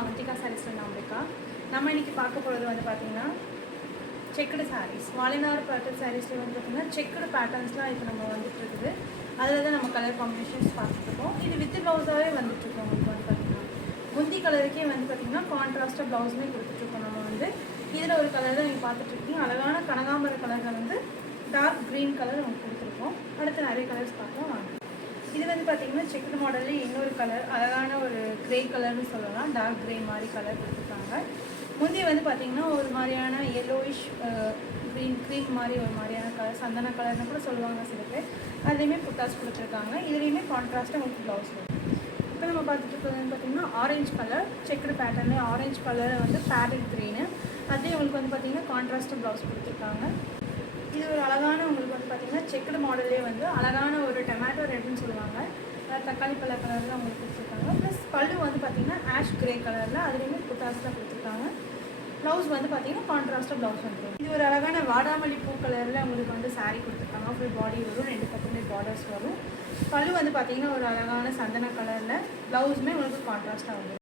அவந்திகா சாரீஸில் நம்பிக்கா. நம்ம இன்றைக்கி பார்க்க போகிறது வந்து பார்த்திங்கன்னா செக்குடு சாரீஸ். வாலினார் பேட்டர்ன் சாரீஸில் வந்து பார்த்திங்கன்னா செக்குடு பேட்டர்ன்ஸ்லாம் இப்போ நம்ம வந்துட்டு இருக்குது. அதில் தான் நம்ம கலர் காம்பினேஷன்ஸ் பார்த்துட்ருக்கோம். இது வித் ப்ளவுஸாகவே வந்துட்டுருக்கோம். உங்களுக்கு வந்து பார்த்திங்கன்னா முந்தி கலருக்கே வந்து பார்த்திங்கன்னா கான்ட்ராஸ்ட்டாக ப்ளவுஸுமே கொடுத்துட்ருக்கோம். நம்ம வந்து இதில் ஒரு கலர் தான் நீங்கள் பார்த்துட்ருக்கீங்க. அழகான கனகாம்பர கலரில் வந்து டார்க் க்ரீன் கலர் நமக்கு கொடுத்துருக்கோம். அடுத்து நிறைய கலர்ஸ் பார்க்கலாம் வாங்க. இது வந்து பார்த்திங்கன்னா செக்குடு மாடல்லே இன்னொரு கலர், அழகான ஒரு க்ரே கலர்னு சொல்லலாம். டார்க் க்ரே மாதிரி கலர் கொடுத்துருக்காங்க. முந்தி வந்து பார்த்திங்கன்னா ஒரு மாதிரியான எல்லோயிஷ் க்ரீம் மாதிரி ஒரு மாதிரியான கலர், சந்தன கலர்னு கூட சொல்லுவாங்க சில பேர். அதுலேயுமே புட்டாஸ் கொடுத்துருக்காங்க. இதுலேயுமே கான்ட்ராஸ்ட்டாக உங்களுக்கு ப்ளவுஸ் வரும். இப்போ நம்ம பார்த்துட்டு இருக்கிறது பார்த்திங்கன்னா ஆரஞ்சு கலர், செக்குடு பேட்டர்னில் ஆரஞ்சு கலர் வந்து பேரட் க்ரீனு. அதே உங்களுக்கு வந்து பார்த்திங்கன்னா கான்ட்ராஸ்ட்டாக ப்ளவுஸ் கொடுத்துருக்காங்க. இது ஒரு அழகான உங்களுக்கு வந்து பார்த்திங்கன்னா செக்குடு மாடல்லே வந்து அழகான ஒரு டொமேட்டோ ரெட்னு சொல்லுவாங்க, தக்காளி பழ கலரில் அவங்களுக்கு கொடுத்துருக்காங்க. ப்ளஸ் பல்லு வந்து பார்த்திங்கன்னா ஆஷ் கிரே கலரில் அதுலேயுமே புட்டாஸ்லாம் கொடுத்துருக்காங்க. ப்ளவுஸ் வந்து பார்த்திங்கன்னா கான்ட்ராஸ்ட்டாக ப்ளவுஸ் வந்துடும். இது ஒரு அழகான வாடாமல்லி பூ கலரில் உங்களுக்கு வந்து சாரீ கொடுத்துருக்காங்க. ஃபுல் பாடி வரும், 2 பக்கமே பார்டர்ஸ் வரும். பல்லு வந்து பார்த்திங்கன்னா ஒரு அழகான சந்தன கலரில், ப்ளவுஸுமே உங்களுக்கு கான்ட்ராஸ்ட்டாக வரும்.